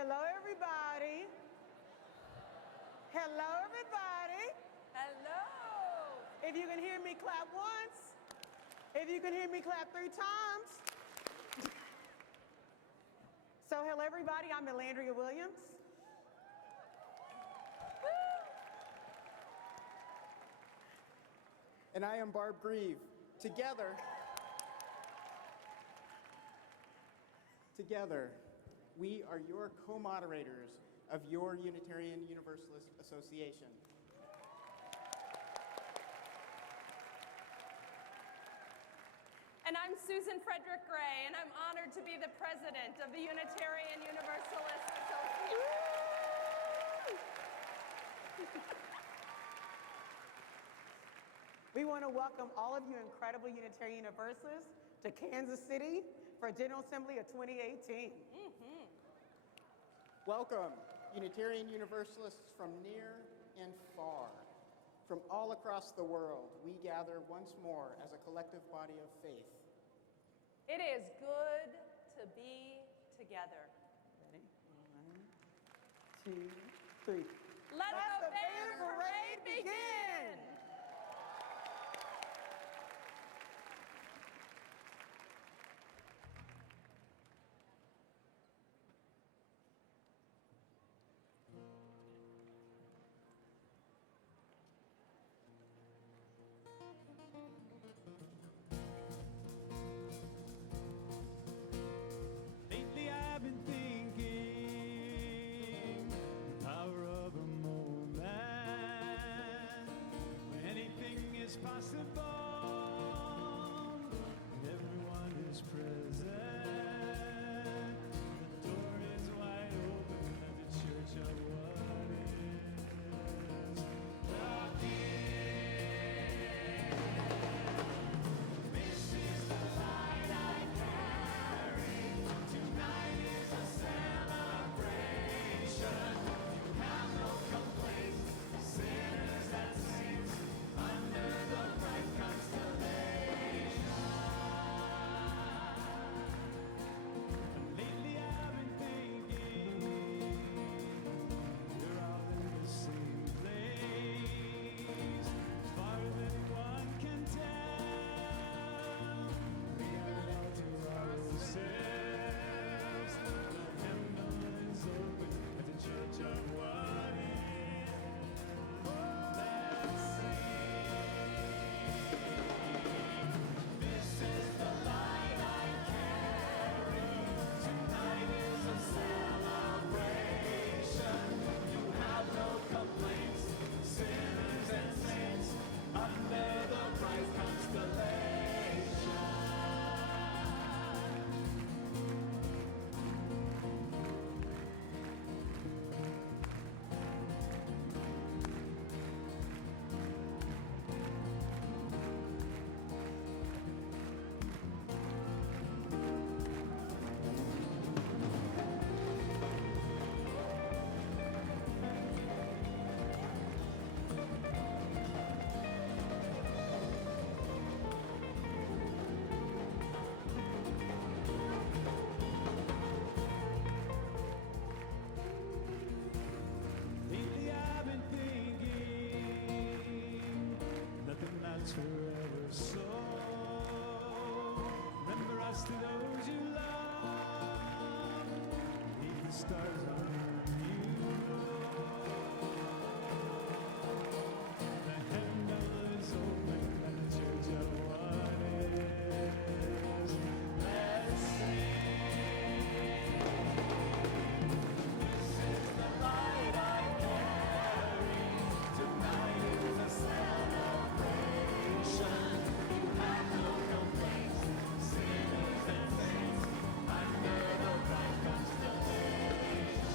Hello, everybody. Hello, everybody. Hello. If you can hear me, clap once. If you can hear me, clap 3 times. So, hello, everybody. I'm Melandria Williams. And I am Barb Grieve. Together, we are your co-moderators of your Unitarian Universalist Association. And I'm Susan Frederick Gray, and I'm honored to be the president of the Unitarian Universalist Association. We want to welcome all of you incredible Unitarian Universalists to Kansas City for General Assembly of 2018. Welcome, Unitarian Universalists from near and far. From all across the world, we gather once more as a collective body of faith. It is good to be together. Ready? 1, 2, 3. Let the banner parade begin! Lately I've been thinking the power of a moment, when anything is possible, and everyone is present. The door is wide open at the church of what is. This is the light I carry. Tonight is a celebration. You have no complaints. Sinners and saints under the bright constellation. Lately I've been thinking we're all in the same place. Farther than one can tell. We got it all to ourselves. The hymnal is open at the church of what is. Let's sing. This is the light I carry. Tonight is a celebration. You have no complaints. Sinners and saints under the bright constellation. Lately I've been thinking nothing lasts forever, so remember us to those you love. Leave the stars on you. The handle is open at the church of what is. Let's sing. This is the light I carry. Tonight is a celebration. You have no complaints. Sinners and saints under the bright constellation.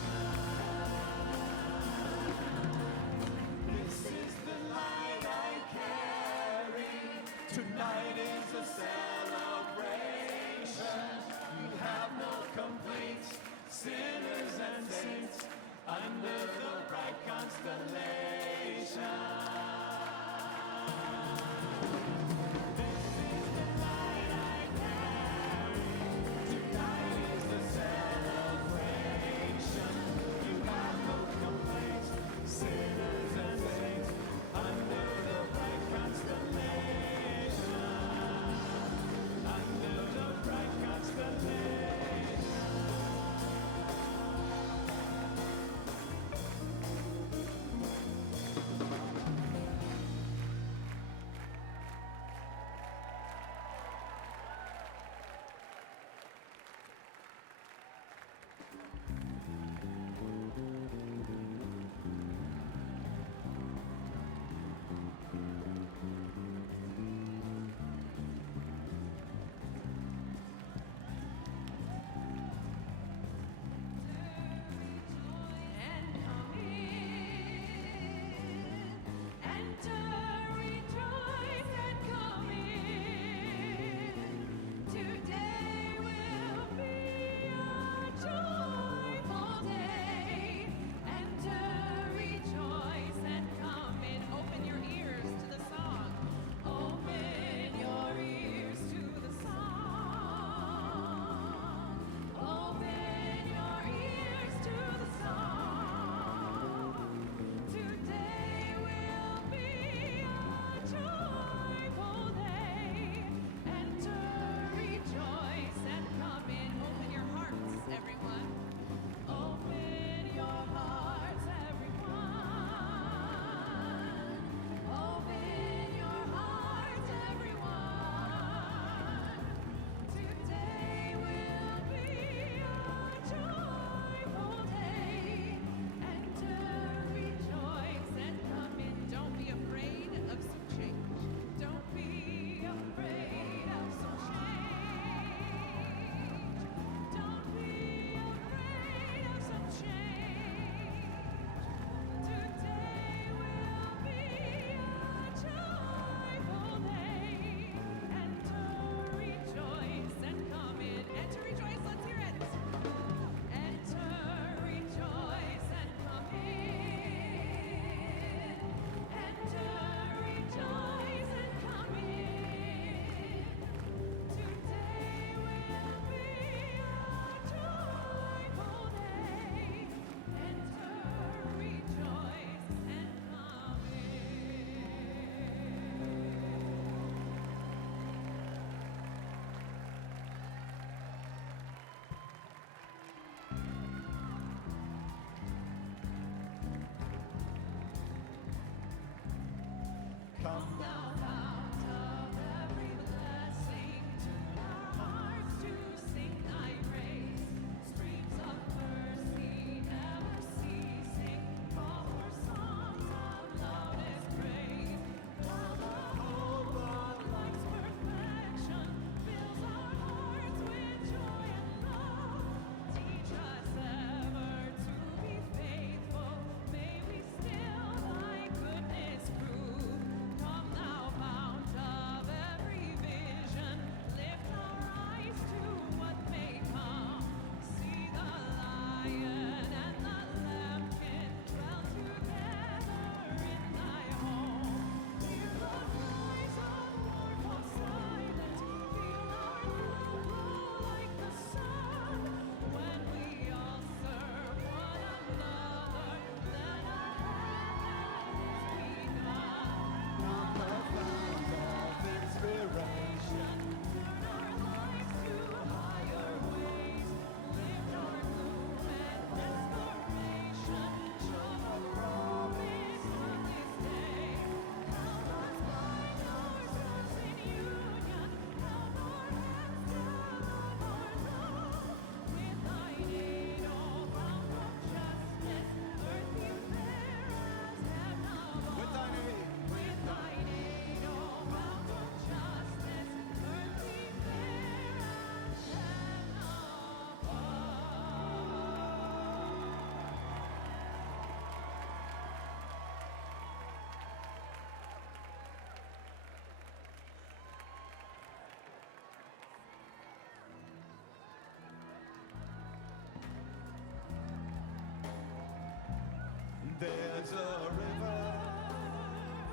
There's a river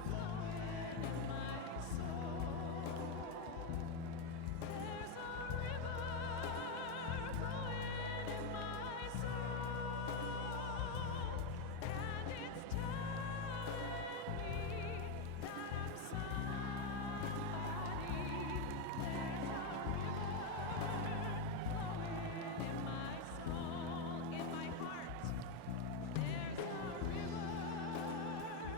flowing in my soul. There's a river flowing in my soul, and it's telling me that I'm somebody. There's a river flowing in my soul, in my heart. There's a river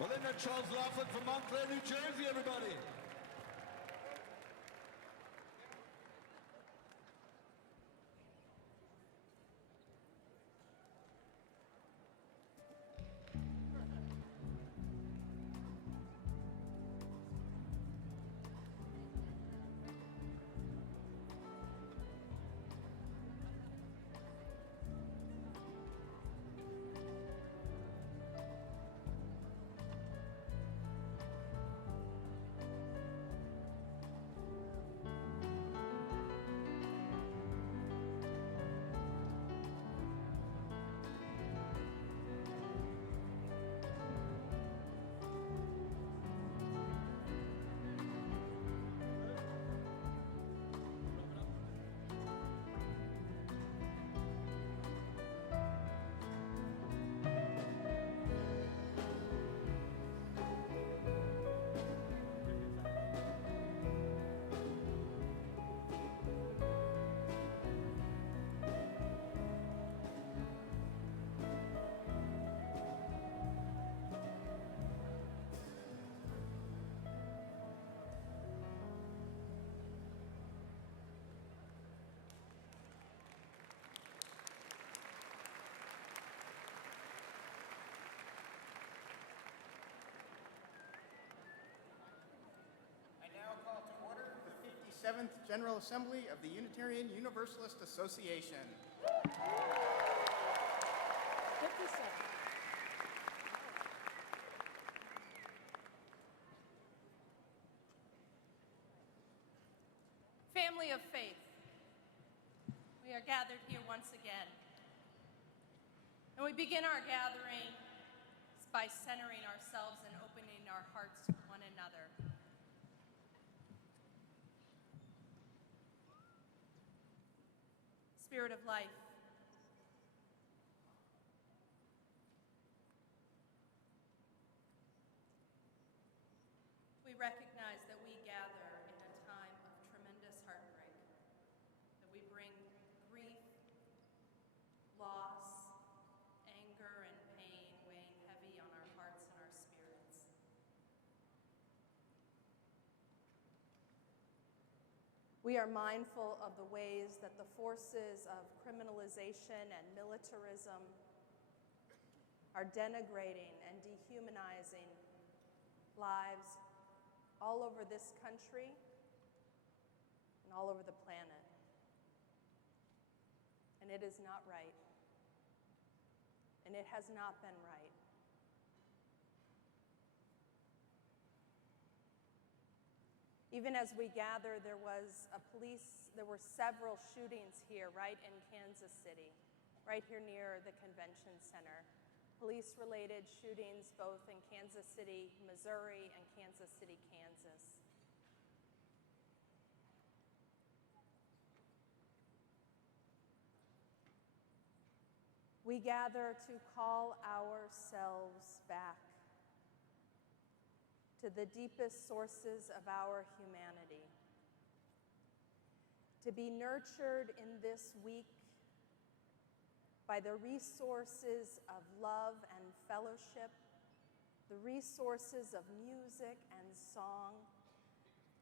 Well, then, Charles Laughlin from Montclair, New Jersey, everybody. I now call to order the 57th General Assembly of the Unitarian Universalist Association. 57. Family of faith, we are gathered here once again. And we begin our gathering by centering ourselves and opening our hearts to one another. Spirit of life, we recognize that we gather in a time of tremendous heartbreak, that we bring grief, loss, anger, and pain weighing heavy on our hearts and our spirits. We are mindful of the ways that the forces of criminalization and militarism are denigrating and dehumanizing lives all over this country and all over the planet. And it is not right. And it has not been right. Even as we gather, there were several shootings here, right in Kansas City, right here near the convention center. Police-related shootings both in Kansas City, Missouri, and Kansas City, Kansas. We gather to call ourselves back to the deepest sources of our humanity, to be nurtured in this week by the resources of love and fellowship, the resources of music and song,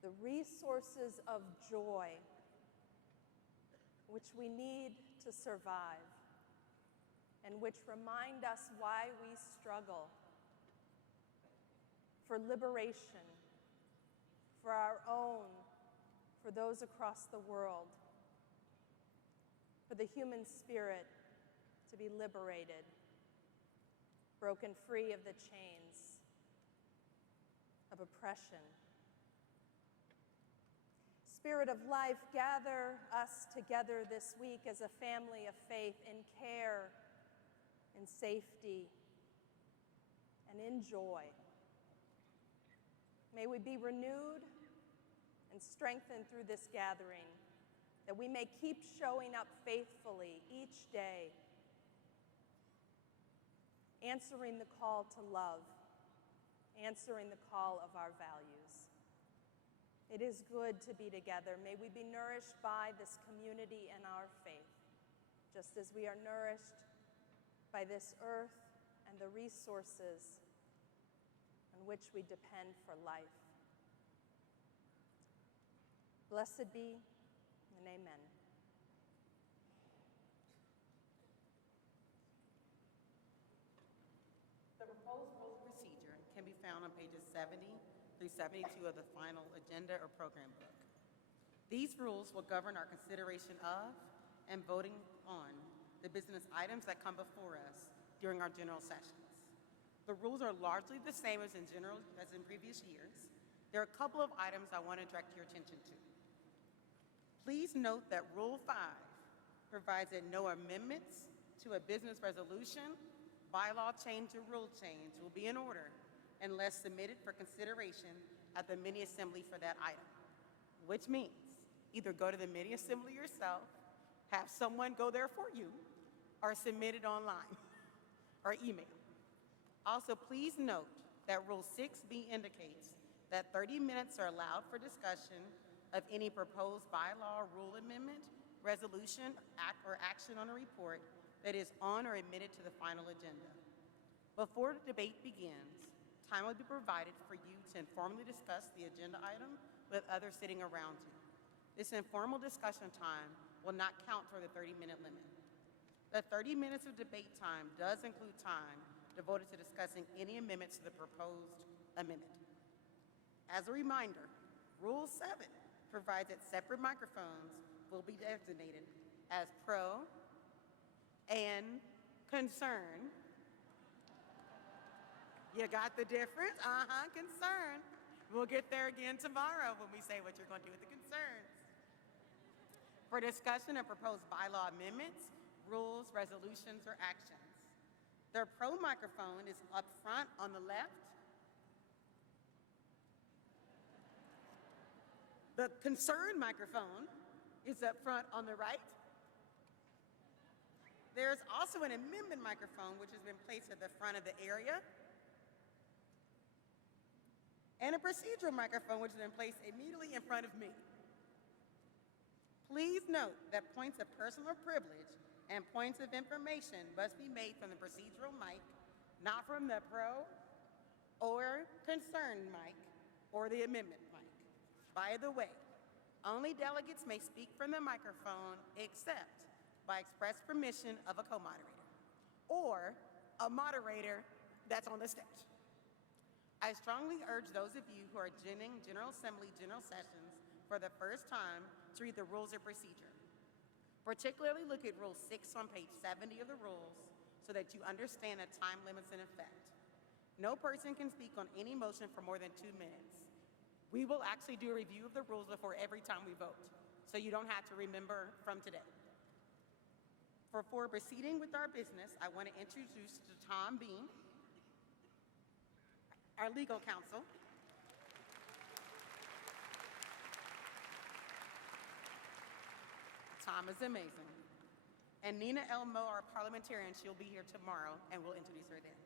the resources of joy, which we need to survive, and which remind us why we struggle for liberation, for our own, for those across the world, for the human spirit to be liberated, broken free of the chains of oppression. Spirit of life, gather us together this week as a family of faith in care, in safety, and in joy. May we be renewed and strengthened through this gathering, that we may keep showing up faithfully each day, answering the call to love, answering the call of our values. It is good to be together. May we be nourished by this community and our faith, just as we are nourished by this earth and the resources which we depend for life. Blessed be, and amen. The proposed rules of procedure can be found on pages 70 through 72 of the final agenda or program book. These rules will govern our consideration of and voting on the business items that come before us during our general sessions. The rules are largely the same as in previous years. There are a couple of items I want to direct your attention to. Please note that Rule 5 provides that no amendments to a business resolution, bylaw change, or rule change will be in order unless submitted for consideration at the mini assembly for that item, which means either go to the mini assembly yourself, have someone go there for you, or submit it online or email. Also, please note that Rule 6B indicates that 30 minutes are allowed for discussion of any proposed bylaw, rule amendment, resolution, act, or action on a report that is on or admitted to the final agenda. Before the debate begins, time will be provided for you to informally discuss the agenda item with others sitting around you. This informal discussion time will not count toward the 30-minute limit. The 30 minutes of debate time does include time devoted to discussing any amendments to the proposed amendment. As a reminder, Rule 7 provides that separate microphones will be designated as pro and concern. You got the difference? Concern. We'll get there again tomorrow when we say what you're going to do with the concerns. For discussion of proposed bylaw amendments, rules, resolutions, or actions. The pro microphone is up front on the left. The concern microphone is up front on the right. There's also an amendment microphone which has been placed at the front of the area. And a procedural microphone which has been placed immediately in front of me. Please note that points of personal privilege and points of information must be made from the procedural mic, not from the pro or concern mic or the amendment mic. By the way, only delegates may speak from the microphone except by express permission of a co-moderator or a moderator that's on the stage. I strongly urge those of you who are attending General Assembly General Sessions for the first time to read the rules of procedure. Particularly look at Rule 6 on page 70 of the rules so that you understand the time limits in effect. No person can speak on any motion for more than 2 minutes. We will actually do a review of the rules before every time we vote, so you don't have to remember from today. Before proceeding with our business, I want to introduce to Tom Bean, our legal counsel. Tom is amazing. And Nina Elmo, our parliamentarian, she'll be here tomorrow, and we'll introduce her then.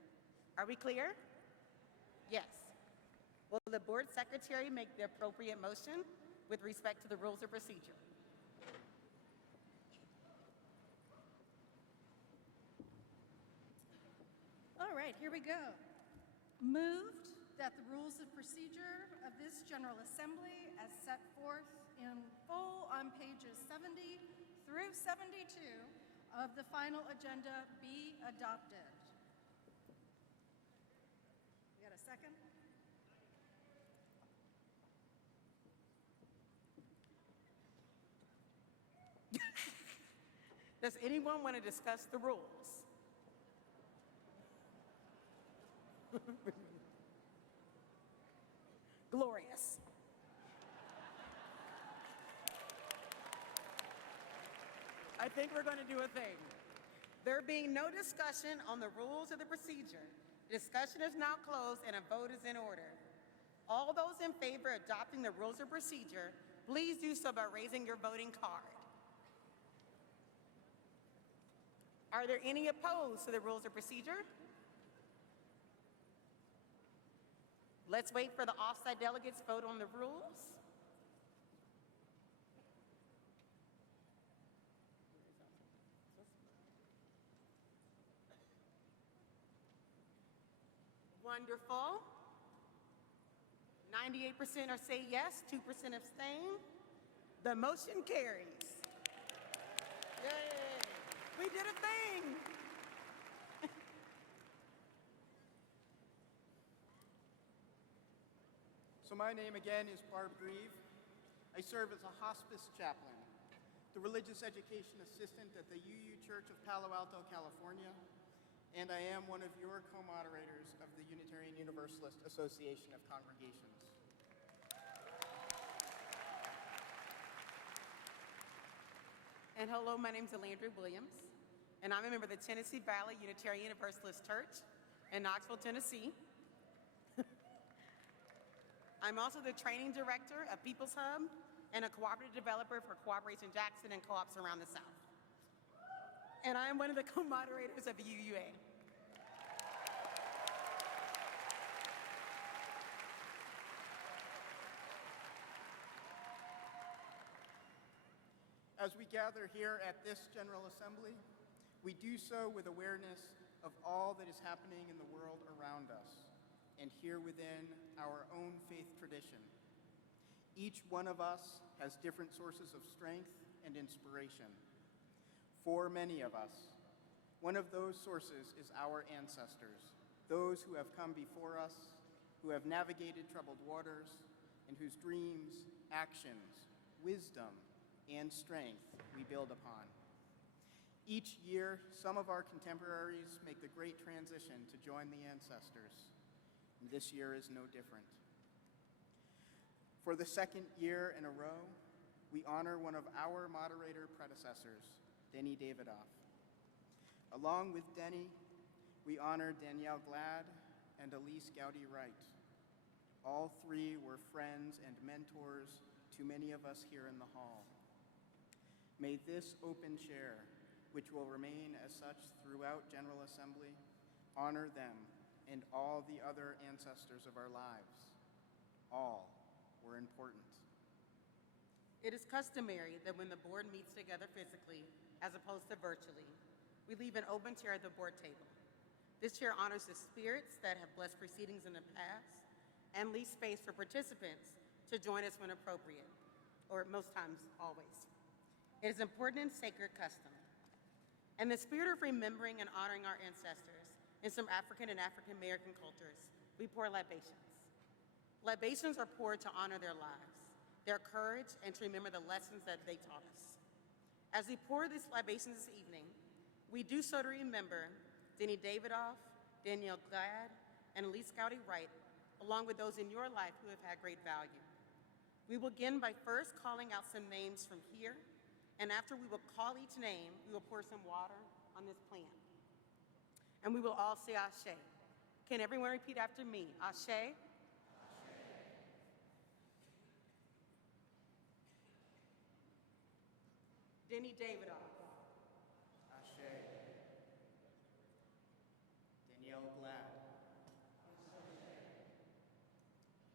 Are we clear? Yes. Will the board secretary make the appropriate motion with respect to the rules of procedure? All right, here we go. Moved that the rules of procedure of this General Assembly as set forth in full on pages 70 through 72 of the final agenda be adopted. We got a second? Does anyone want to discuss the rules? Glorious. I think we're going to do a thing. There being no discussion on the rules of the procedure, discussion is now closed and a vote is in order. All those in favor of adopting the rules of procedure, please do so by raising your voting card. Are there any opposed to the rules of procedure? Let's wait for the off-site delegates' vote on the rules. Wonderful. 98% are say yes, 2% abstain. The motion carries. Yay! We did a thing. So my name again is Barb Grieve. I serve as a hospice chaplain, the religious education assistant at the UU Church of Palo Alto, California, and I am one of your co-moderators of the Unitarian Universalist Association of Congregations. And hello, my name is Alandra Williams, and I'm a member of the Tennessee Valley Unitarian Universalist Church in Knoxville, Tennessee. I'm also the training director of People's Hub and a cooperative developer for Cooperation Jackson and co-ops around the South. And I am one of the co-moderators of UUA. As we gather here at this General Assembly, we do so with awareness of all that is happening in the world around us and here within our own faith tradition. Each one of us has different sources of strength and inspiration. For many of us, one of those sources is our ancestors, those who have come before us, who have navigated troubled waters, and whose dreams, actions, wisdom, and strength we build upon. Each year, some of our contemporaries make the great transition to join the ancestors, and this year is no different. For the second year in a row, we honor one of our moderator predecessors, Denny Davidoff. Along with Denny, we honor Danielle Glad and Elise Gowdy Wright. All three were friends and mentors to many of us here in the hall. May this open chair, which will remain as such throughout General Assembly, honor them and all the other ancestors of our lives. All were important. It is customary that when the board meets together physically, as opposed to virtually, we leave an open chair at the board table. This chair honors the spirits that have blessed proceedings in the past and leaves space for participants to join us when appropriate, or most times, always. It is important and sacred custom. In the spirit of remembering and honoring our ancestors in some African and African American cultures, we pour libations. Libations are poured to honor their lives, their courage, and to remember the lessons that they taught us. As we pour this libation this evening, we do so to remember Denny Davidoff, Danielle Glad, and Elise Gowdy Wright, along with those in your life who have had great value. We will begin by first calling out some names from here, and after we will call each name, we will pour some water on this plant. And we will all say Ashe. Can everyone repeat after me? Ashe. Denny Davidoff. Ashe. Danielle Glad.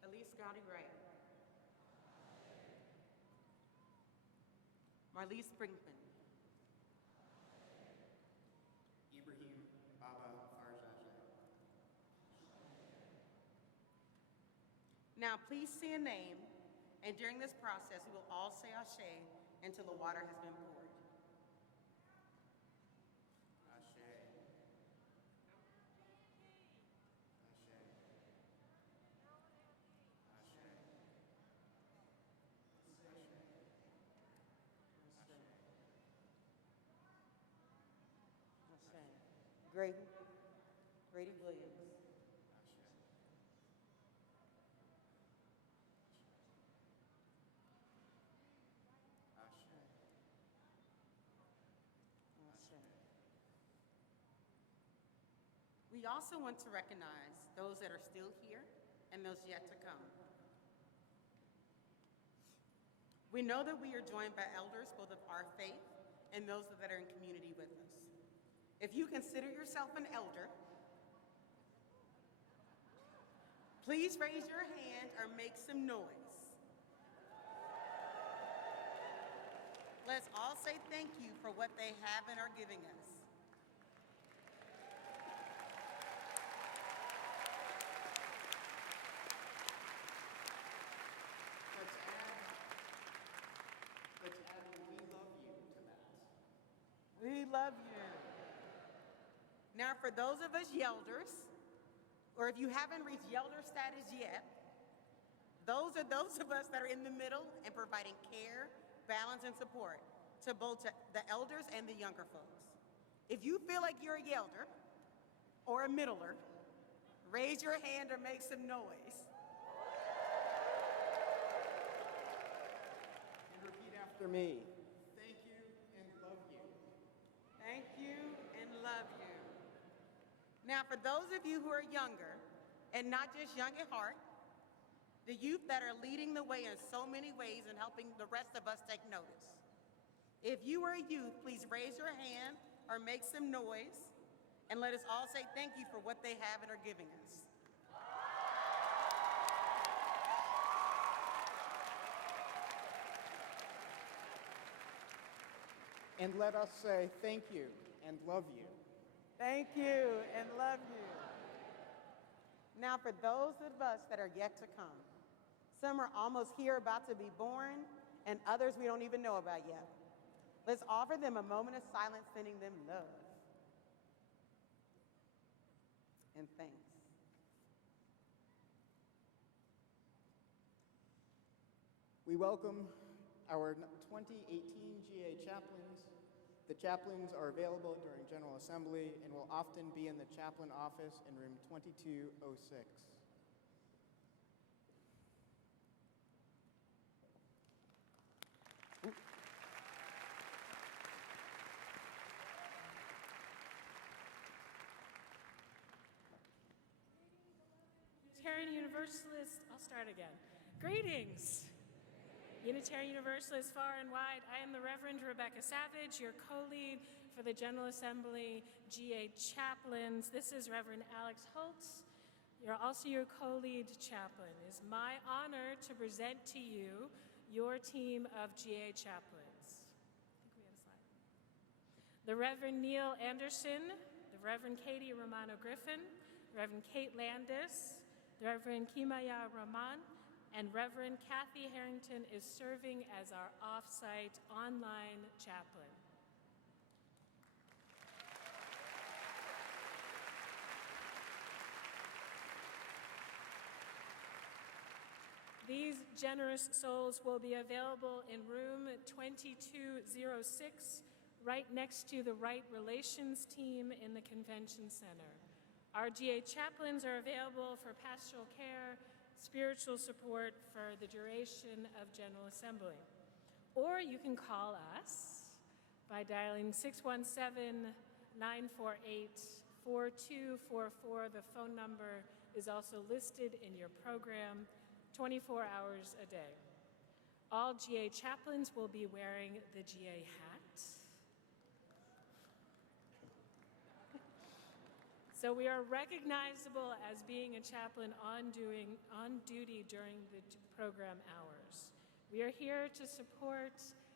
Elise Gowdy Wright. Marlise Brinkman. Ibrahim Baba Farjaje. Now, please say a name, and during this process, we will all say Ashe until the water has been poured. Ashe. Ashe. Grady Williams. We also want to recognize those that are still here and those yet to come. We know that we are joined by elders both of our faith and those that are in community with us. If you consider yourself an elder, please raise your hand or make some noise. Let's all say thank you for what they have and are giving us. love you. Now, for those of us yelders, or if you haven't reached yelder status yet, those are those of us that are in the middle and providing care, balance, and support to both the elders and the younger folks. If you feel like you're a yelder or a middler, raise your hand or make some noise. And repeat after me. Thank you and love you. Thank you and love you. Now, for those of you who are younger, and not just young at heart, the youth that are leading the way in so many ways and helping the rest of us take notice. If you are a youth, please raise your hand or make some noise, and let us all say thank you for what they have and are giving us. And let us say thank you and love you. Thank you and love you. Now, for those of us that are yet to come, some are almost here about to be born, and others we don't even know about yet. Let's offer them a moment of silence, sending them love and thanks. We welcome our 2018 GA chaplains. The chaplains are available during General Assembly and will often be in the chaplain office in room 2206. Unitarian Universalists, I'll start again. Greetings. Unitarian Universalists far and wide. I am the Reverend Rebecca Savage, your co-lead for the General Assembly GA chaplains. This is Reverend Alex Holtz. You're also your co-lead chaplain. It is my honor to present to you your team of GA chaplains. I think we have a slide. The Reverend Neil Anderson, the Reverend Katie Romano Griffin, Reverend Kate Landis, the Reverend Kimaya Rahman, and Reverend Kathy Harrington is serving as our off-site online chaplain. These generous souls will be available in room 2206, right next to the Right Relations team in the Convention Center. Our GA chaplains are available for pastoral care, spiritual support for the duration of General Assembly. Or you can call us by dialing 617-948-4244. The phone number is also listed in your program, 24 hours a day. All GA chaplains will be wearing the GA hat. So we are recognizable as being a chaplain on duty during the program hours. We are here to support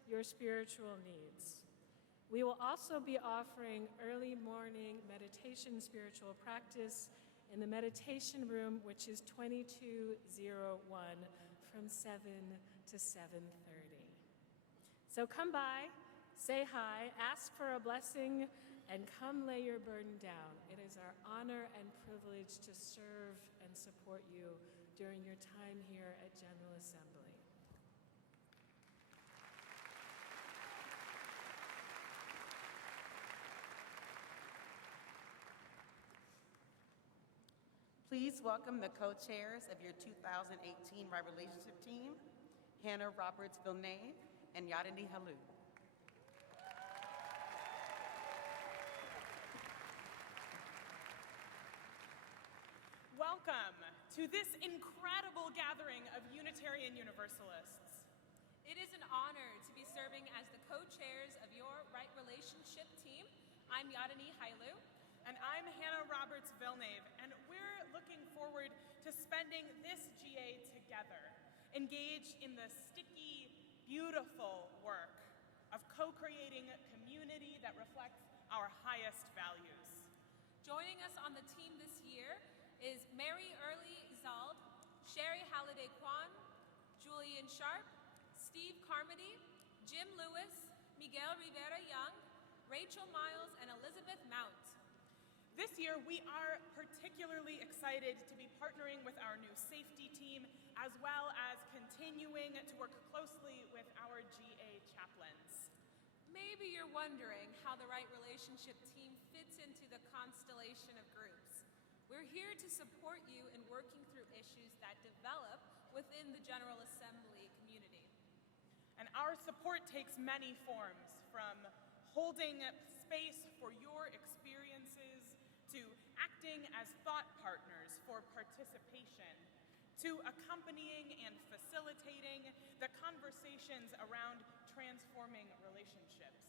your spiritual needs. We will also be offering early morning meditation spiritual practice in the meditation room, which is 2201 from 7 to 7:30. So come by, say hi, ask for a blessing, and come lay your burden down. It is our honor and privilege to serve and support you during your time here at General Assembly. Please welcome the co-chairs of your 2018 Right Relationship team, Hannah Roberts Villeneuve and Yadini Halou. Welcome to this incredible gathering of Unitarian Universalists. It is an honor to be serving as the co-chairs of your Right Relationship team. I'm Yadini Halou. And I'm Hannah Roberts Villeneuve, and we're looking forward to spending this GA together, engaged in the sticky, beautiful work of co-creating a community that reflects our highest values. Joining us on the team this year is Mary Early Izald, Sherry Halliday Kwan, Julian Sharp, Steve Carmody, Jim Lewis, Miguel Rivera Young, Rachel Miles, and Elizabeth Mount. This year, we are particularly excited to be partnering with our new safety team, as well as continuing to work closely with our GA chaplains. Maybe you're wondering how the Right Relationship team fits into the constellation of groups. We're here to support you in working through issues that develop within the General Assembly community. And our support takes many forms, from holding space for your experiences, to acting as thought partners for participation, to accompanying and facilitating the conversations around transforming relationships.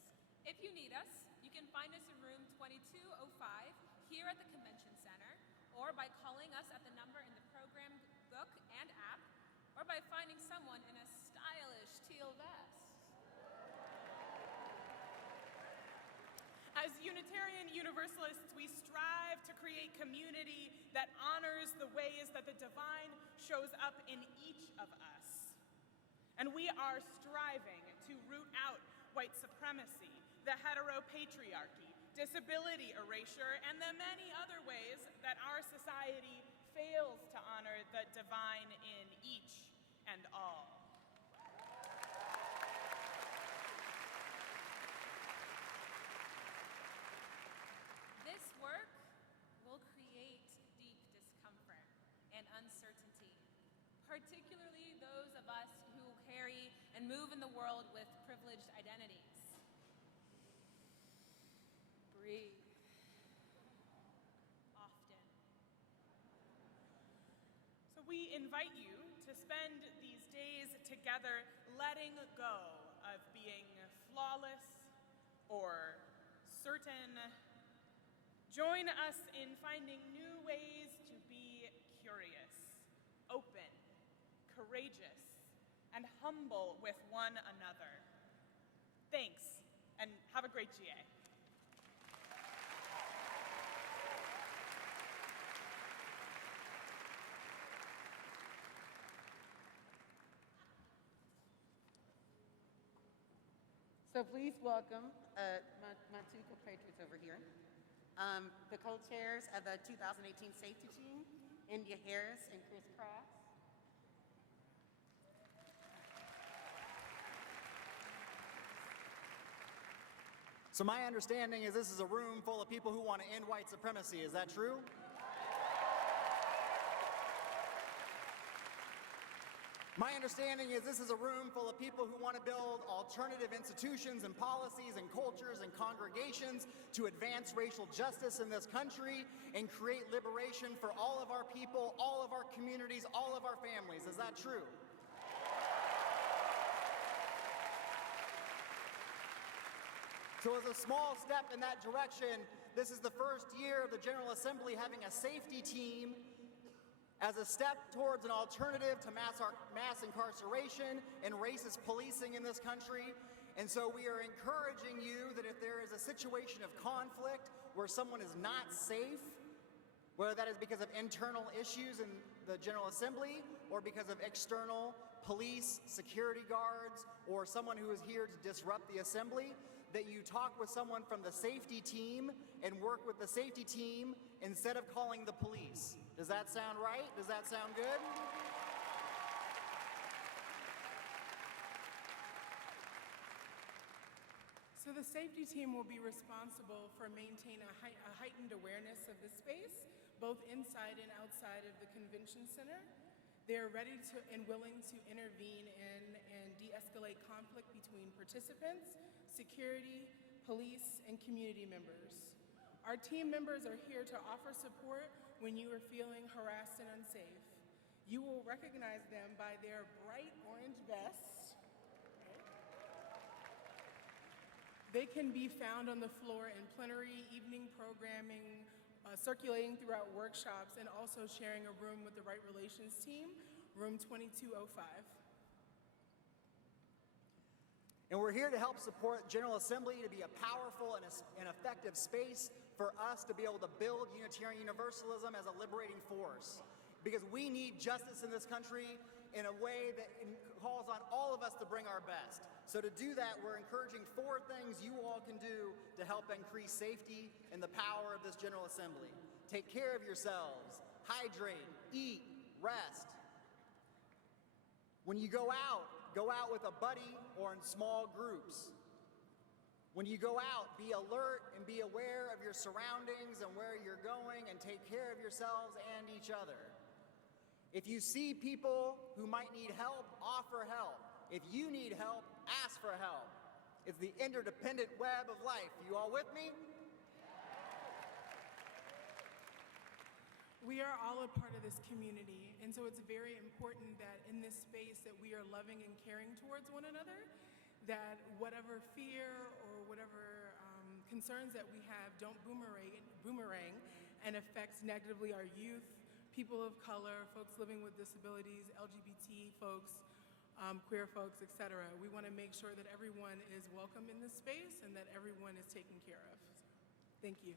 If you need us, you can find us in room 2205 here at the Convention Center, or by calling us at the number in the program book and app, or by finding someone in a stylish teal vest. As Unitarian Universalists, we strive to create community that honors the ways that the divine shows up in each of us. And we are striving to root out white supremacy, the heteropatriarchy, disability erasure, and the many other ways that our society fails to honor the divine in each and all. This work will create deep discomfort and uncertainty, particularly those of us who carry and move in the world with privileged identities. Breathe. Often. So we invite you to spend these days together letting go of being flawless or certain. Join us in finding new ways to be curious, open, courageous, and humble with one another. Thanks, and have a great GA. So please welcome my two compatriots over here. The co-chairs of the 2018 safety team, India Harris and Chris Crafts. So my understanding is this is a room full of people who want to end white supremacy. Is that true? My understanding is this is a room full of people who want to build alternative institutions and policies and cultures and congregations to advance racial justice in this country and create liberation for all of our people, all of our communities, all of our families. Is that true? So as a small step in that direction, this is the first year of the General Assembly having a safety team as a step towards an alternative to mass incarceration and racist policing in this country. And so we are encouraging you that if there is a situation of conflict where someone is not safe, whether that is because of internal issues in the General Assembly or because of external police, security guards, or someone who is here to disrupt the assembly, that you talk with someone from the safety team and work with the safety team instead of calling the police. Does that sound right? Does that sound good? So the safety team will be responsible for maintaining a heightened awareness of the space, both inside and outside of the convention center. They're ready to and willing to intervene in and de-escalate conflict between participants, security, police, and community members. Our team members are here to offer support when you are feeling harassed and unsafe. You will recognize them by their bright orange vests. They can be found on the floor in plenary, evening programming, circulating throughout workshops, and also sharing a room with the Right Relations team, room 2205. And we're here to help support General Assembly to be a powerful and effective space for us to be able to build Unitarian Universalism as a liberating force. Because we need justice in this country, in a way that calls on all of us to bring our best. So to do that, we're encouraging 4 things you all can do to help increase safety and the power of this General Assembly. Take care of yourselves, hydrate, eat, rest. When you go out with a buddy or in small groups. When you go out, be alert and be aware of your surroundings and where you're going, and take care of yourselves and each other. If you see people who might need help, offer help. If you need help, ask for help. It's the interdependent web of life. You all with me? We are all a part of this community, and so it's very important that in this space that we are loving and caring towards one another, that whatever fear or whatever concerns that we have don't boomerang and affect negatively our youth, people of color, folks living with disabilities, LGBT folks, queer folks, etc. We want to make sure that everyone is welcome in this space and that everyone is taken care of. Thank you.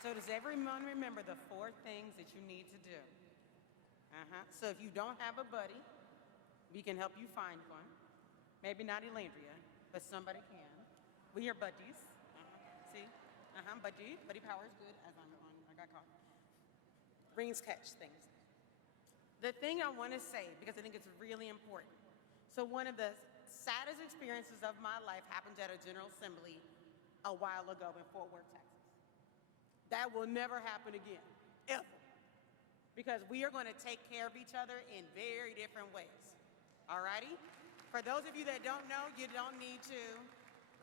So does everyone remember the 4 things that you need to do? So if you don't have a buddy, we can help you find one. Maybe not Elandria, but somebody can. We are buddies. See? Buddy power is good, as I got caught. Rings catch things. The thing I want to say, because I think it's really important. So one of the saddest experiences of my life happened at a General Assembly a while ago in Fort Worth, Texas. That will never happen again, ever. Because we are going to take care of each other in very different ways. All righty? For those of you that don't know, you don't need to.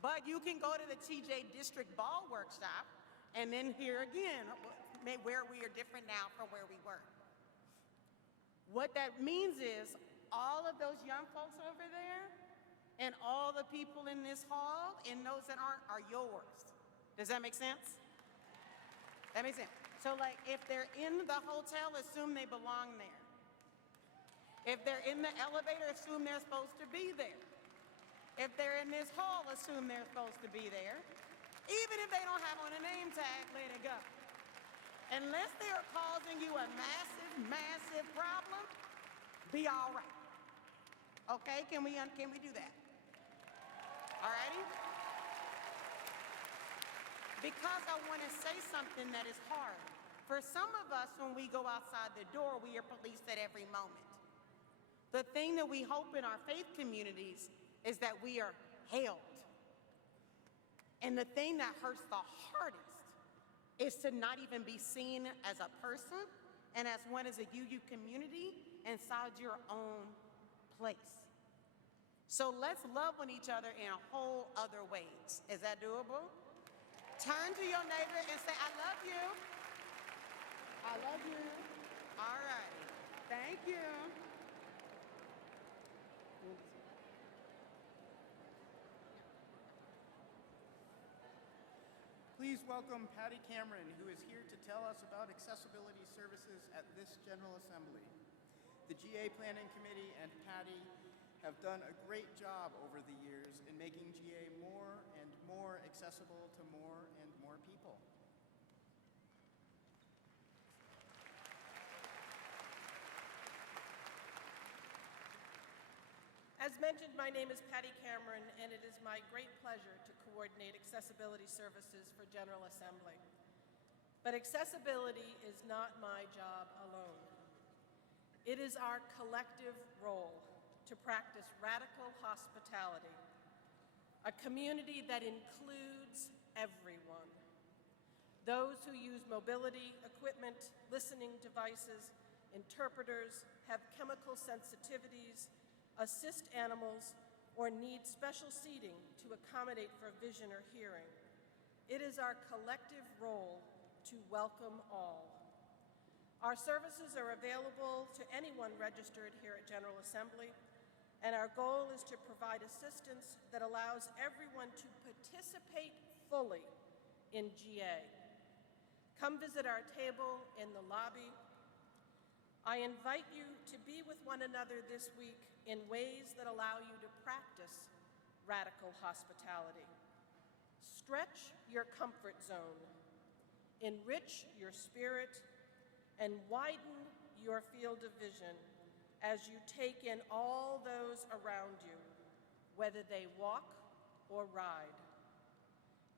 But you can go to the TJ District Ball Workshop and then hear again where we are different now from where we were. What that means is all of those young folks over there and all the people in this hall and those that aren't are yours. Does that make sense? That makes sense. So like if they're in the hotel, assume they belong there. If they're in the elevator, assume they're supposed to be there. If they're in this hall, assume they're supposed to be there. Even if they don't have on a name tag, let it go. Unless they are causing you a massive, massive problem, be all right. Okay, can we do that? All righty? Because I want to say something that is hard. For some of us, when we go outside the door, we are policed at every moment. The thing that we hope in our faith communities is that we are held. And the thing that hurts the hardest is to not even be seen as a person and as one as a UU community inside your own place. So let's love on each other in whole other ways. Is that doable? Turn to your neighbor and say, I love you. I love you. All right. Thank you. Please welcome Patty Cameron, who is here to tell us about accessibility services at this General Assembly. The GA Planning Committee and Patty have done a great job over the years in making GA more and more accessible to more and more people. As mentioned, my name is Patty Cameron, and it is my great pleasure to coordinate accessibility services for General Assembly. But accessibility is not my job alone. It is our collective role to practice radical hospitality, a community that includes everyone. Those who use mobility equipment, listening devices, interpreters, have chemical sensitivities, assist animals, or need special seating to accommodate for vision or hearing. It is our collective role to welcome all. Our services are available to anyone registered here at General Assembly, and our goal is to provide assistance that allows everyone to participate fully in GA. Come visit our table in the lobby. I invite you to be with one another this week in ways that allow you to practice radical hospitality. Stretch your comfort zone enrich your spirit, and widen your field of vision as you take in all those around you, whether they walk or ride.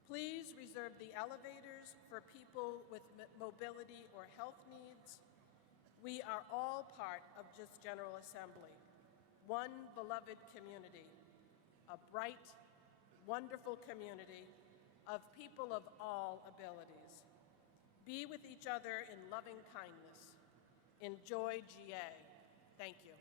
Please reserve the elevators for people with mobility or health needs. We are all part of this General Assembly, one beloved community, a bright, wonderful community of people of all abilities. Be with each other in loving kindness. Enjoy GA. Thank you.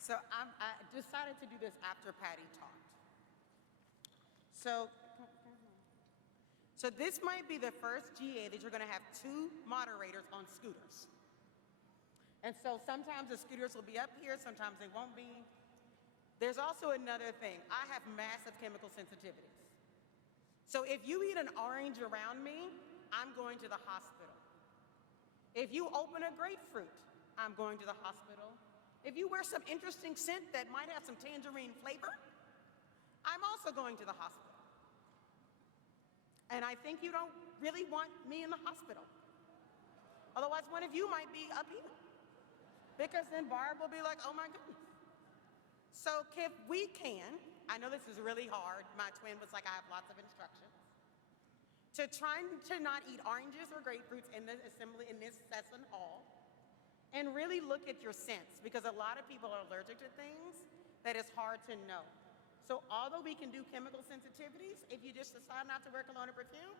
So I decided to do this after Patty talked. So this might be the first GA that you're going to have 2 moderators on scooters. And so sometimes the scooters will be up here, sometimes they won't be. There's also another thing. I have massive chemical sensitivities. So if you eat an orange around me, I'm going to the hospital. If you open a grapefruit, I'm going to the hospital. If you wear some interesting scent that might have some tangerine flavor, I'm also going to the hospital. And I think you don't really want me in the hospital. Otherwise, one of you might be up here. Because then Barb will be like, oh my goodness. So if we can, I know this is really hard. My twin was like, I have lots of instructions. To try to not eat oranges or grapefruits in the assembly, in this session hall. And really look at your scents, because a lot of people are allergic to things that it's hard to know. So although we can do chemical sensitivities, if you just decide not to wear cologne or perfume,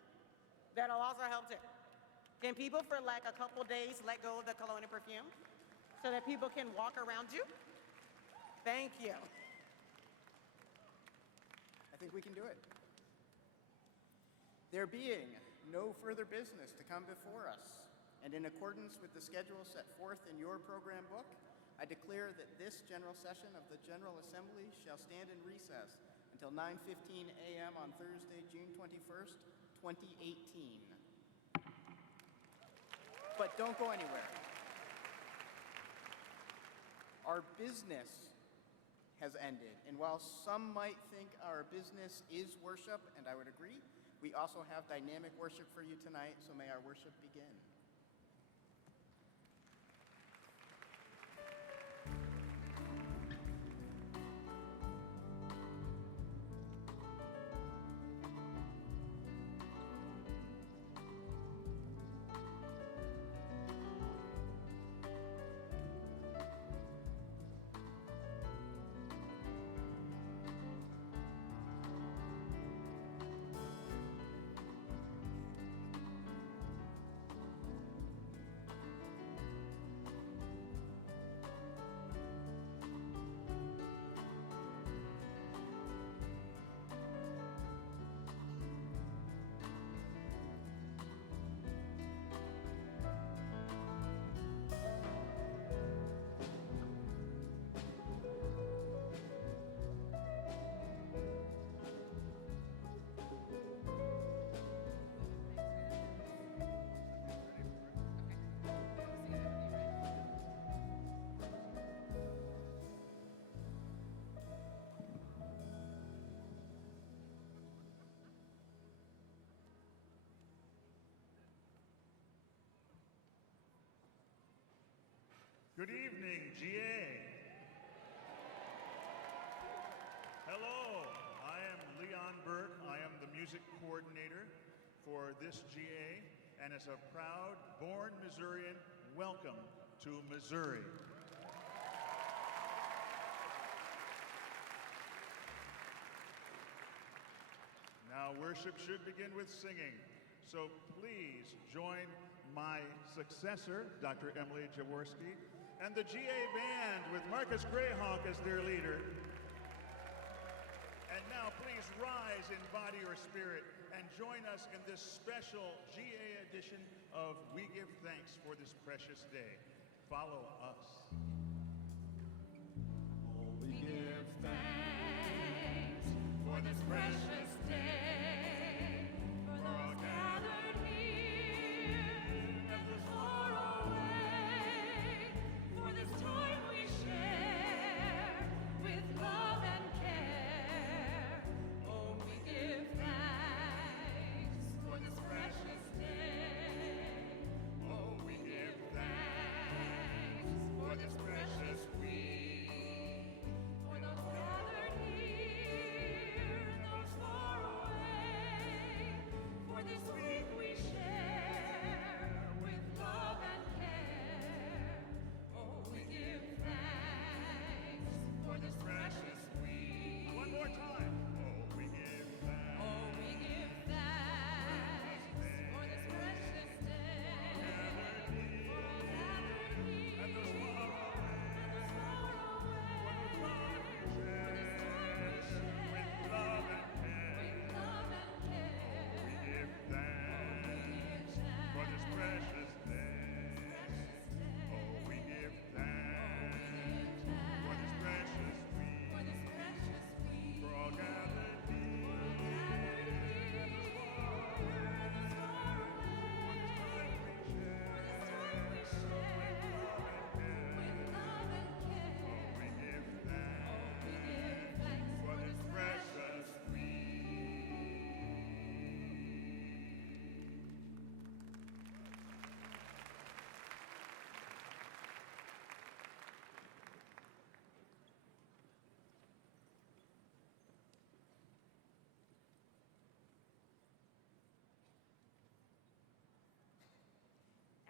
that'll also help too. Can people for like a couple days let go of the cologne and perfume so that people can walk around you? Thank you. I think we can do it. There being no further business to come before us, and in accordance with the schedule set forth in your program book, I declare that this general session of the General Assembly shall stand in recess until 9:15 a.m. on Thursday, June 21st, 2018. But don't go anywhere. Our business has ended, and while some might think our business is worship, and I would agree, we also have dynamic worship for you tonight, so may our worship begin. Good evening, GA. Hello, I am Leon Burke. I am the music coordinator for this GA, and as a proud born Missourian, welcome to Missouri. Now, worship should begin with singing, so please join my successor, Dr. Emily Jaworski, and the GA Band with Marcus Greyhawk as their leader. And now please rise in body or spirit and join us in this special GA edition of We Give Thanks for this precious day. Follow us. Oh, we give thanks for this precious day, for those gathered here and those far away, for this time we share with love and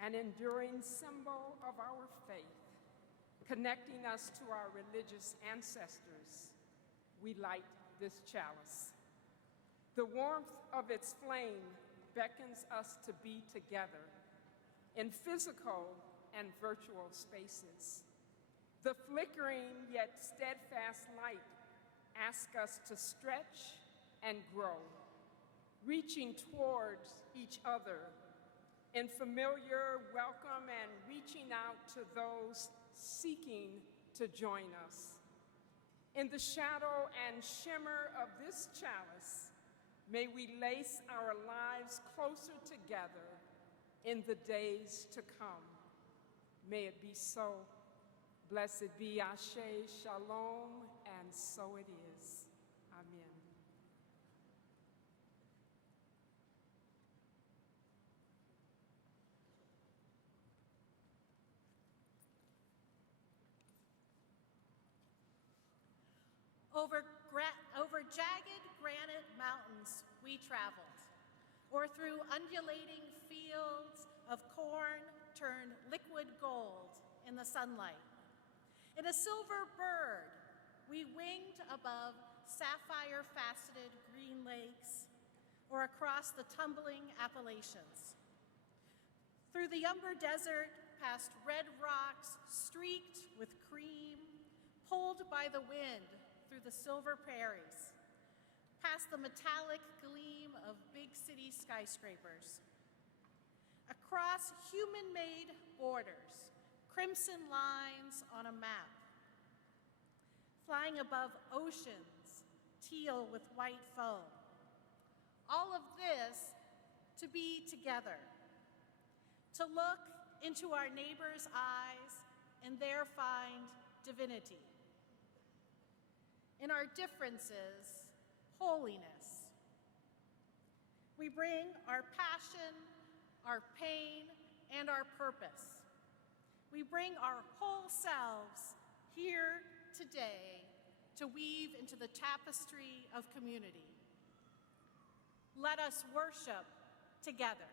an enduring symbol of our faith, connecting us to our religious ancestors, we light this chalice. The warmth of its flame beckons us to be together in physical and virtual spaces. The flickering yet steadfast light asks us to stretch and grow, reaching towards each other in familiar welcome and reaching out to those seeking to join us. In the shadow and shimmer of this chalice, may we lace our lives closer together in the days to come. May it be so. Blessed be Ashe, Shalom, and so it is. Amen. Over jagged granite mountains we traveled, or through undulating fields of corn turned liquid gold in the sunlight. In a silver bird, we winged above sapphire-faceted green lakes or across the tumbling Appalachians. Through the Umber Desert, past red rocks streaked with cream, pulled by the wind through the silver prairies, past the metallic gleam of big city skyscrapers, across human-made borders, crimson lines on a map, flying above oceans, teal with white foam. All of this to be together, to look into our neighbors' eyes and there find divinity. In our differences, holiness. We bring our passion, our pain, and our purpose. We bring our whole selves here today to weave into the tapestry of community. Let us worship together.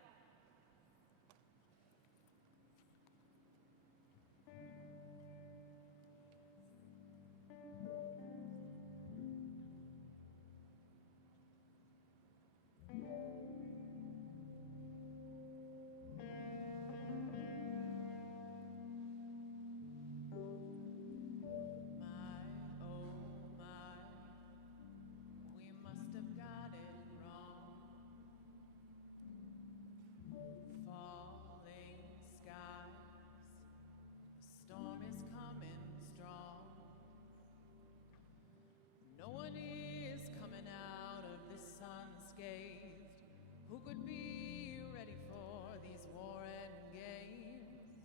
Who could be ready for these war end games?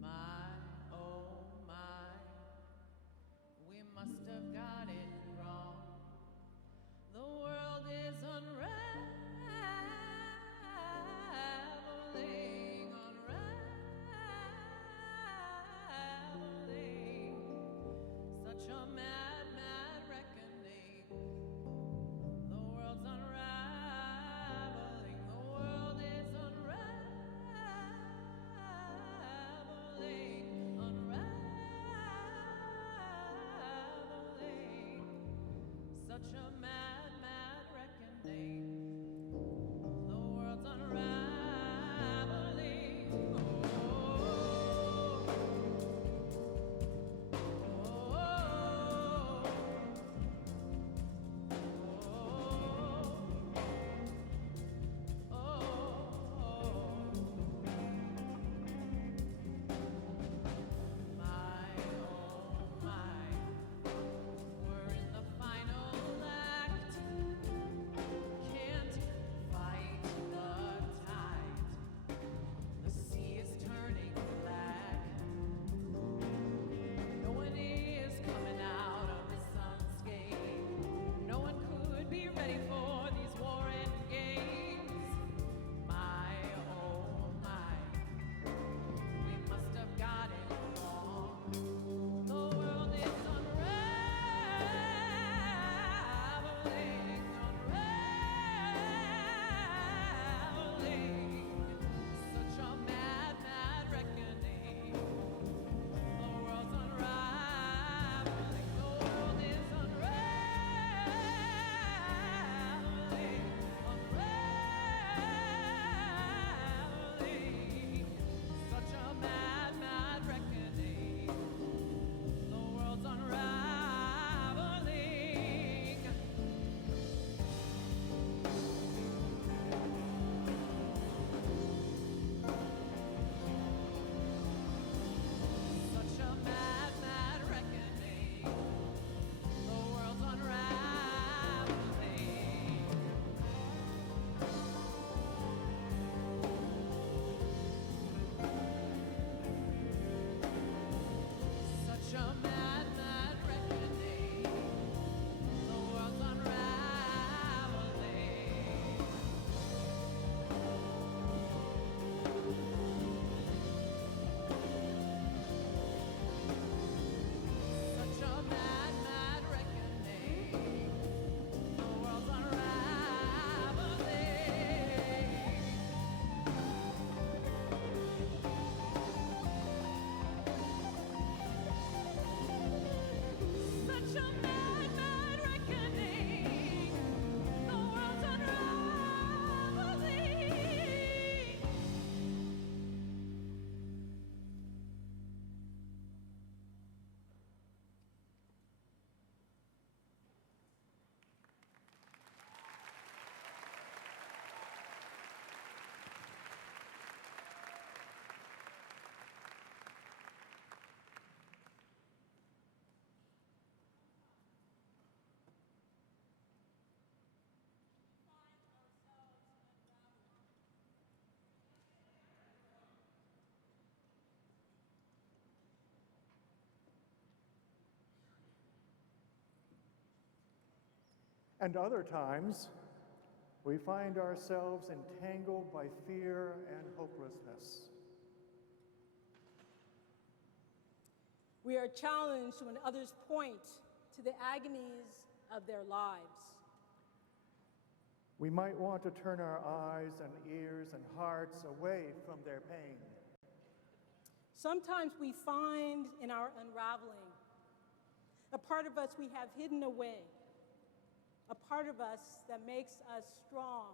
My, oh my, we must have got it wrong. The world is unraveling, unraveling. Such a mad, mad reckoning. The world's unraveling. The world is unraveling, unraveling. Such a mad, mad reckoning. The world's unraveling. My, oh my, we're in the final act. And other times, we find ourselves entangled by fear and hopelessness. We are challenged when others point to the agonies of their lives. We might want to turn our eyes and ears and hearts away from their pain. Sometimes we find in our unraveling a part of us we have hidden away, a part of us that makes us strong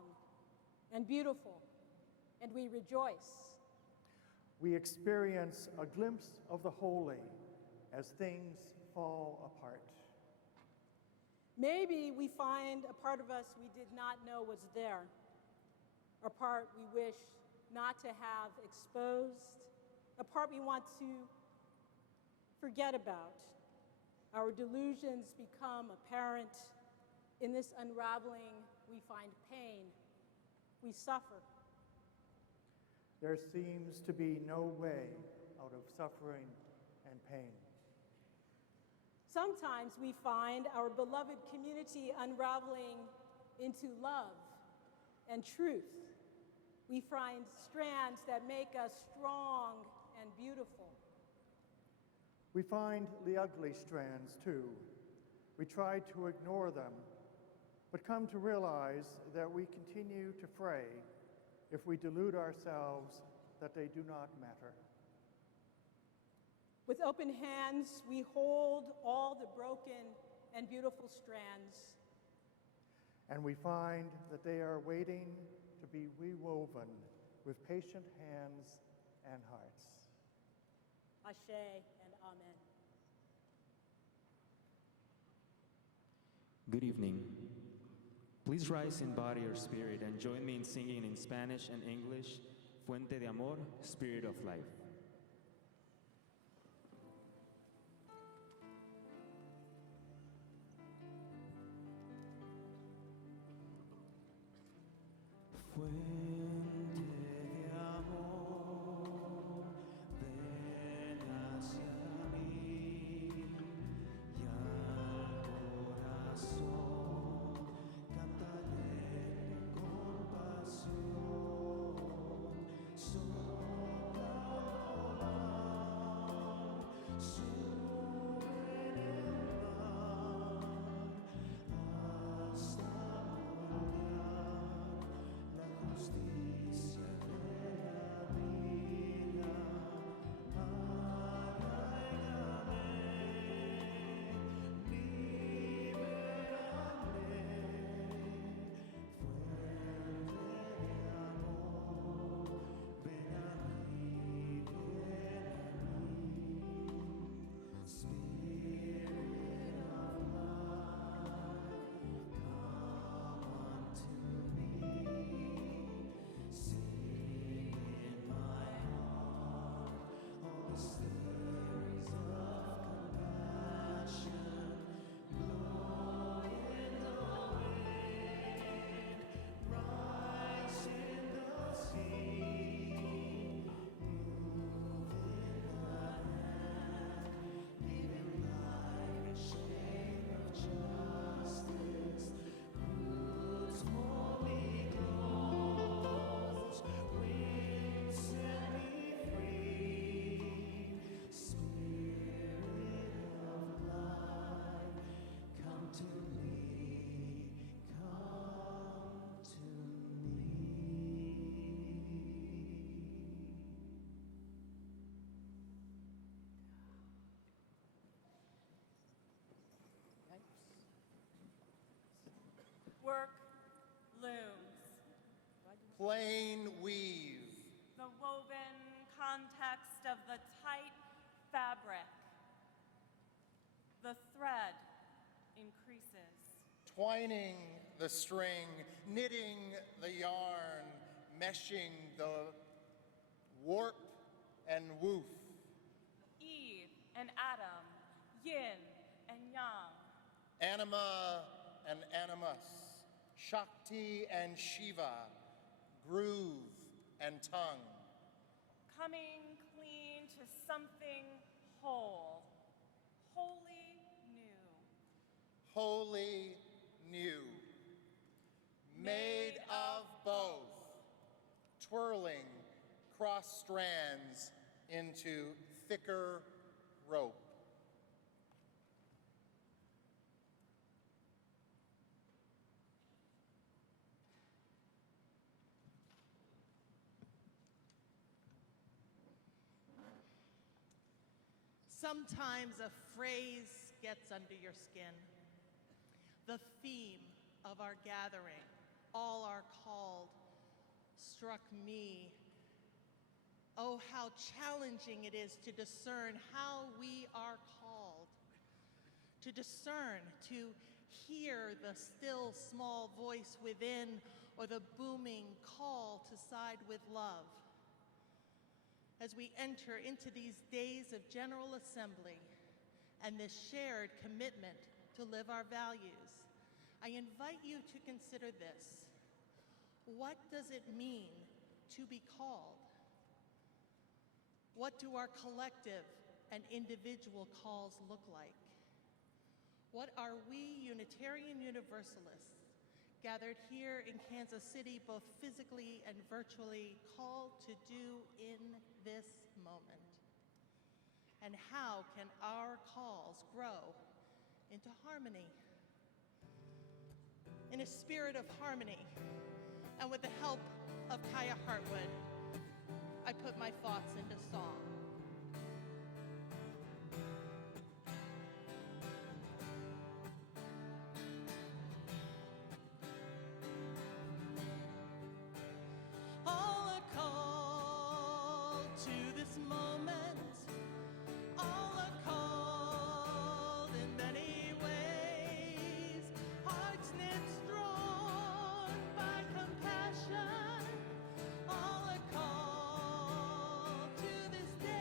and beautiful, and we rejoice. We experience a glimpse of the holy as things fall apart. Maybe we find a part of us we did not know was there, a part we wish not to have exposed, a part we want to forget about. Our delusions become apparent. In this unraveling, we find pain, we suffer. There seems to be no way out of suffering and pain. Sometimes we find our beloved community unraveling into love and truth. We find strands that make us strong and beautiful. We find the ugly strands too. We try to ignore them, but come to realize that we continue to fray if we delude ourselves that they do not matter. With open hands, we hold all the broken and beautiful strands. And we find that they are waiting to be rewoven with patient hands and hearts. Ashe and amen. Good evening. Please rise in body or spirit and join me in singing in Spanish and English, Fuente de Amor, Spirit of Life. Work looms. Plain weave. The woven context of the tight fabric. The thread increases. Twining the string, knitting the yarn, meshing the warp and woof. Eve and Adam, yin and yang. Anima and animus, Shakti and Shiva, groove and tongue. Coming clean to something whole, wholly new. Wholly new. twirling cross strands into thicker rope. Sometimes a phrase gets under your skin. The theme of our gathering, all are called, struck me. Oh, how challenging it is to discern how we are called. To discern, to hear the still small voice within or the booming call to side with love. As we enter into these days of General Assembly and this shared commitment to live our values, I invite you to consider this. What does it mean to be called? What do our collective and individual calls look like? What are we Unitarian Universalists gathered here in Kansas City, both physically and virtually, called to do in this moment? And how can our calls grow into harmony? In a spirit of harmony, and with the help of Kaya Hartwood, I put my thoughts into song. All are called to this moment. All are called in many ways. Hearts knit strong by compassion. All are called to this day.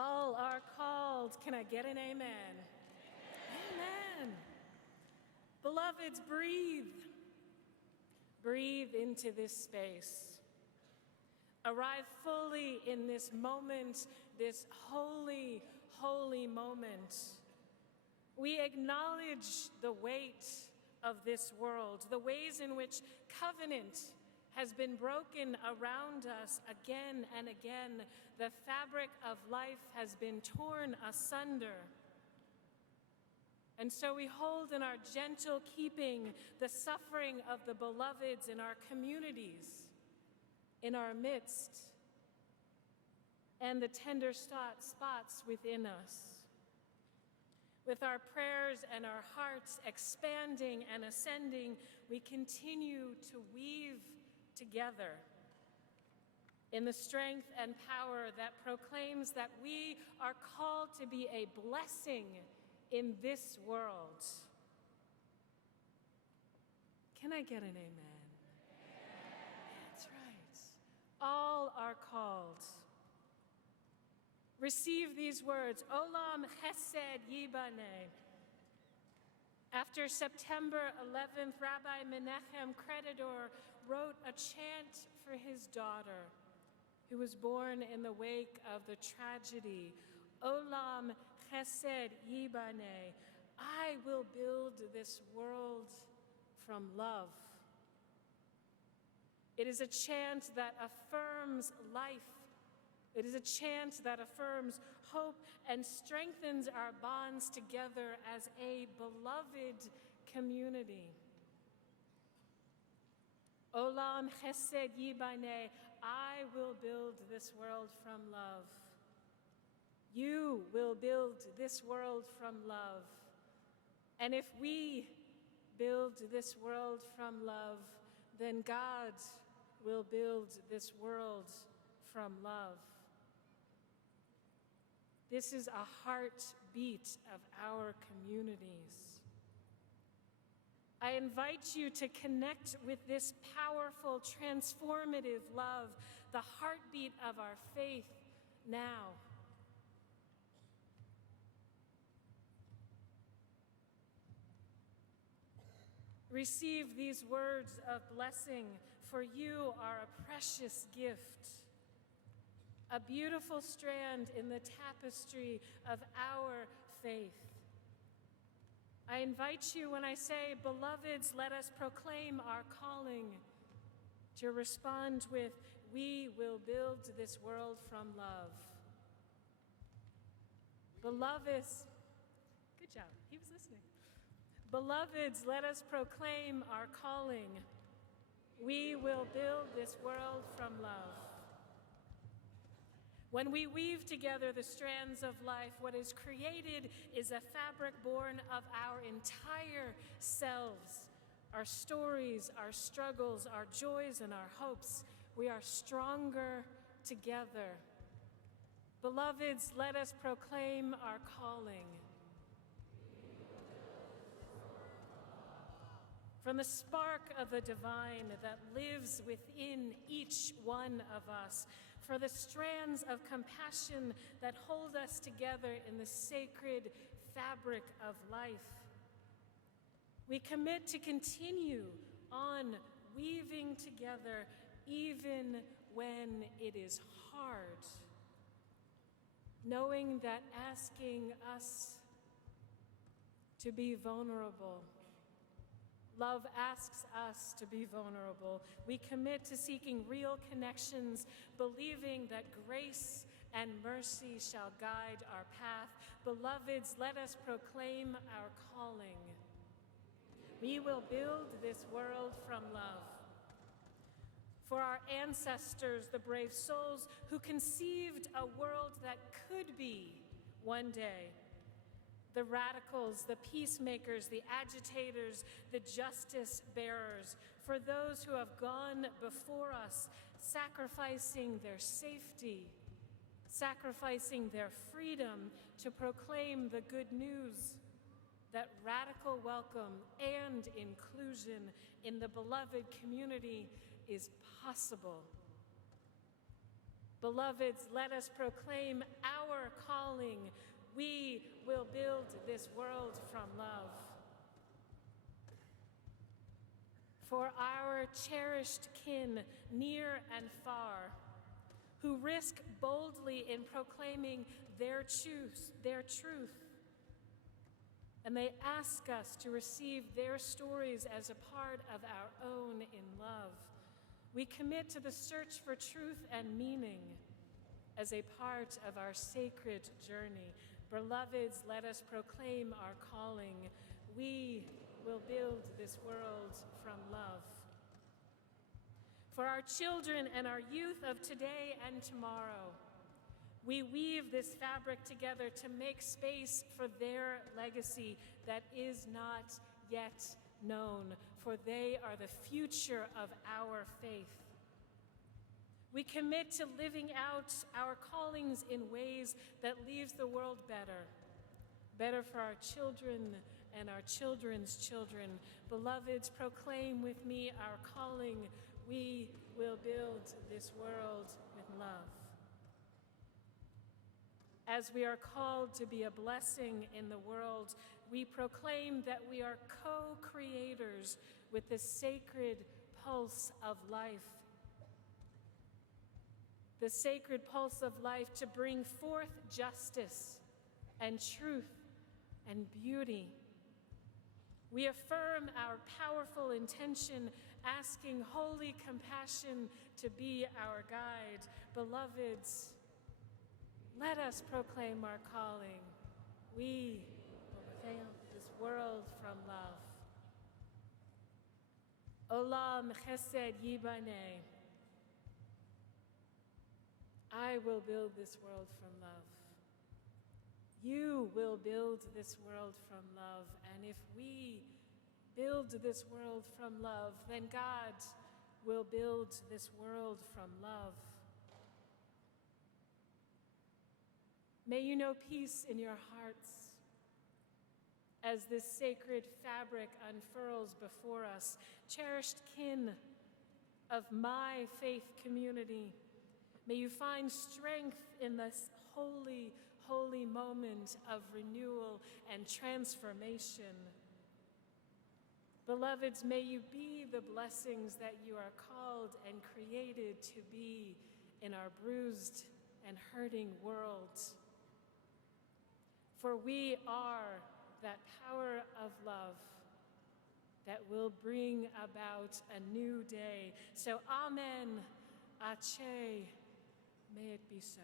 All are called. Can I get an amen? Amen. Beloveds, breathe. Breathe into this space. Arrive fully in this moment, this holy, holy moment. We acknowledge the weight of this world, the ways in which covenant has been broken around us again and again. The fabric of life has been torn asunder. And so we hold in our gentle keeping the suffering of the beloveds in our communities, in our midst, and the tender spots within us. With our prayers and our hearts expanding and ascending, we continue to weave together in the strength and power that proclaims that we are called to be a blessing in this world. Can I get an amen? That's right. All are called. Receive these words, Olam Chesed Yibane. After September 11th, Rabbi Menachem Credidor wrote a chant for his daughter, who was born in the wake of the tragedy. Olam Chesed Yibane. I will build this world from love. It is a chant that affirms life. It is a chant that affirms hope and strengthens our bonds together as a beloved community. Olam Chesed Yibane, I will build this world from love. You will build this world from love. And if we build this world from love, then God will build this world from love. This is a heartbeat of our communities. I invite you to connect with this powerful, transformative love, the heartbeat of our faith now. Receive these words of blessing, for you are a precious gift, a beautiful strand in the tapestry of our faith. I invite you, when I say, beloveds, let us proclaim our calling, to respond with, we will build this world from love. Beloveds, good job, he was listening. Beloveds, let us proclaim our calling. We will build this world from love. When we weave together the strands of life, what is created is a fabric born of our entire selves, our stories, our struggles, our joys, and our hopes. We are stronger together. Beloveds, let us proclaim our calling. From the spark of the divine that lives within each one of us, for the strands of compassion that hold us together in the sacred fabric of life, we commit to continue on weaving together even when it is hard, knowing that asking us to be vulnerable, love asks us to be vulnerable. We commit to seeking real connections, believing that grace and mercy shall guide our path. Beloveds, let us proclaim our calling. We will build this world from love. For our ancestors, the brave souls who conceived a world that could be one day, the radicals, the peacemakers, the agitators, the justice bearers, for those who have gone before us, sacrificing their safety, sacrificing their freedom to proclaim the good news that radical welcome and inclusion in the beloved community is possible. Beloveds, let us proclaim our calling. We will build this world from love. For our cherished kin, near and far, who risk boldly in proclaiming their truth, and they ask us to receive their stories as a part of our own in love. We commit to the search for truth and meaning as a part of our sacred journey. Beloveds, let us proclaim our calling. We will build this world from love. For our children and our youth of today and tomorrow, we weave this fabric together to make space for their legacy that is not yet known, for they are the future of our faith. We commit to living out our callings in ways that leaves the world better, better for our children and our children's children. Beloveds, proclaim with me our calling. We will build this world with love. As we are called to be a blessing in the world, we proclaim that we are co-creators with the sacred pulse of life. The sacred pulse of life to bring forth justice and truth and beauty. We affirm our powerful intention, asking holy compassion to be our guide. Beloveds, let us proclaim our calling. We will build this world from love. Olam chesed yibaneh. I will build this world from love. You will build this world from love. And if we build this world from love, then God will build this world from love. May you know peace in your hearts as this sacred fabric unfurls before us. Cherished kin of my faith community, may you find strength in this holy, holy moment of renewal and transformation. Beloveds, may you be the blessings that you are called and created to be in our bruised and hurting world. For we are that power of love that will bring about a new day. So amen, Ache, may it be so.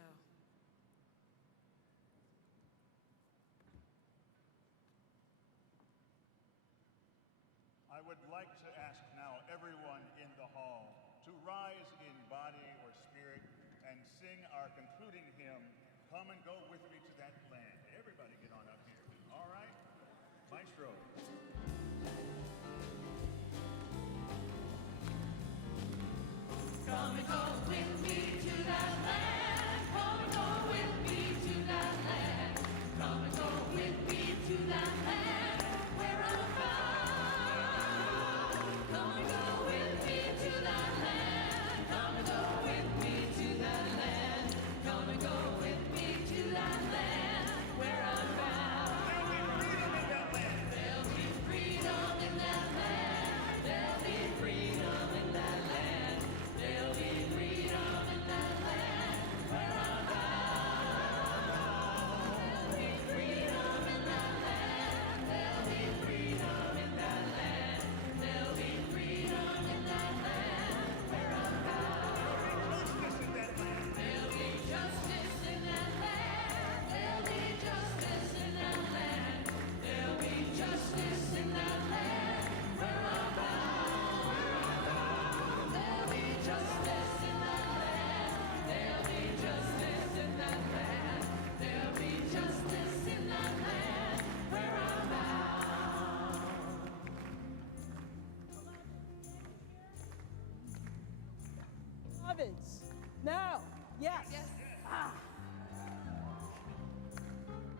I would like to ask now everyone in the hall to rise in body or spirit and sing our concluding hymn, Come and Go With Me to That Land. Everybody get on up here. All right? Maestro. Come and go with me to that land. Come and go with me to that land. Come and go with me to that land where I'm found. Come and go with me to that land. Come and go with me to that land. Come and go with me to that land where I'm found. There'll be freedom in that land. There'll be freedom in that land. There'll be freedom in that land where I'm found. There'll be freedom in that land. There'll be freedom in that land. There'll be freedom in that land where I'm found. There'll be justice in that land. There'll be justice in that land. There'll be justice in that land where I'm found. There'll be justice in that land. There'll be justice in that land. There'll be justice in that land where I'm found. Beloveds, no, yes. Ah.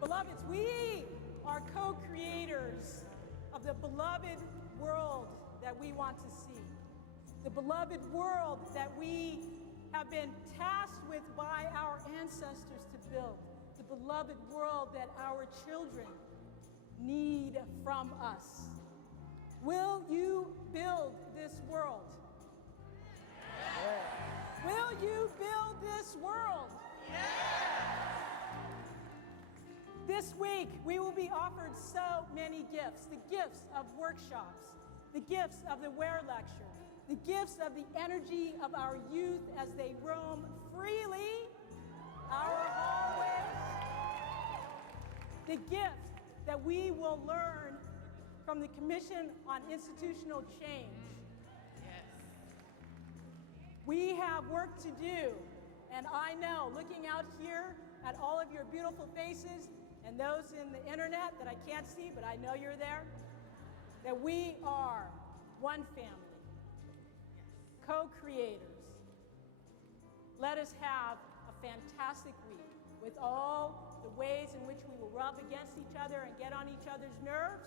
Beloveds, we are co-creators of the beloved world that we want to see. The beloved world that we have been tasked with by our ancestors to build the beloved world that our children need from us. Will you build this world? Will you build this world? This week, we will be offered so many gifts. The gifts of workshops, the gifts of the WARE lecture, the gifts of the energy of our youth as they roam freely our hallways, the gift that we will learn from the Commission on Institutional Change. We have work to do, and I know, looking out here at all of your beautiful faces and those in the internet that I can't see, but I know you're there, that we are one family, co-creators. Let us have a fantastic week with all the ways in which we will rub against each other and get on each other's nerves,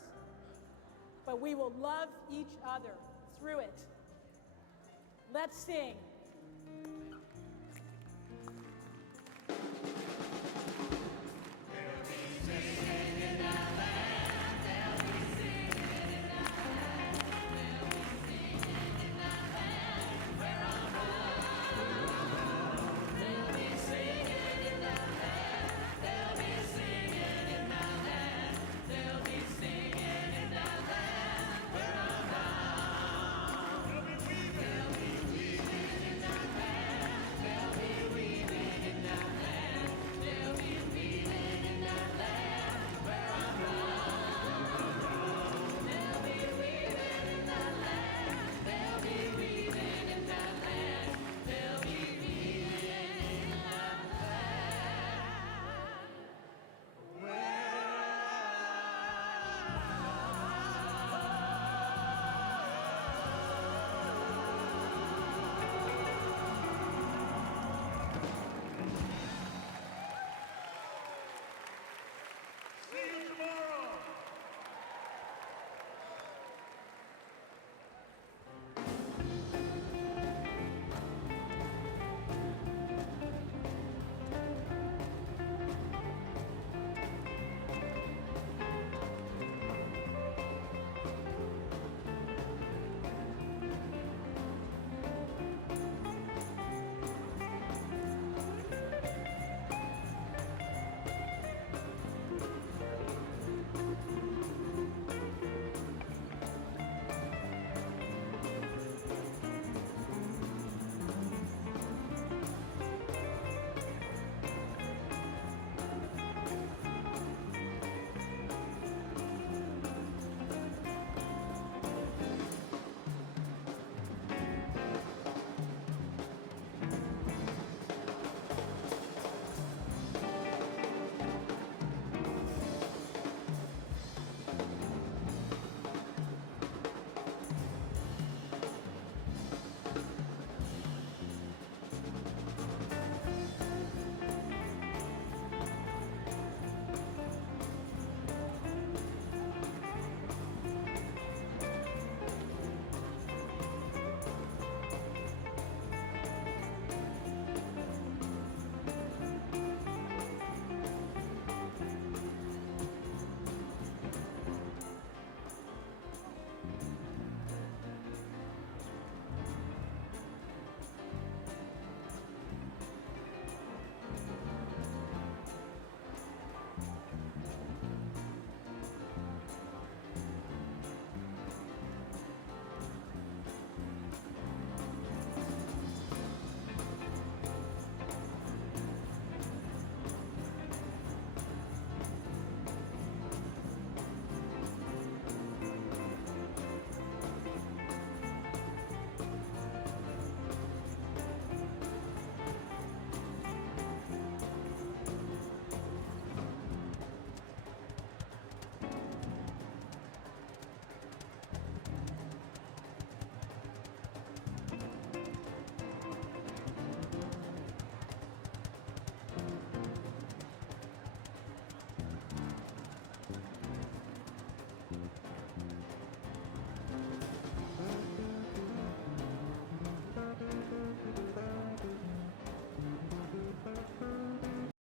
but we will love each other through it. Let's sing.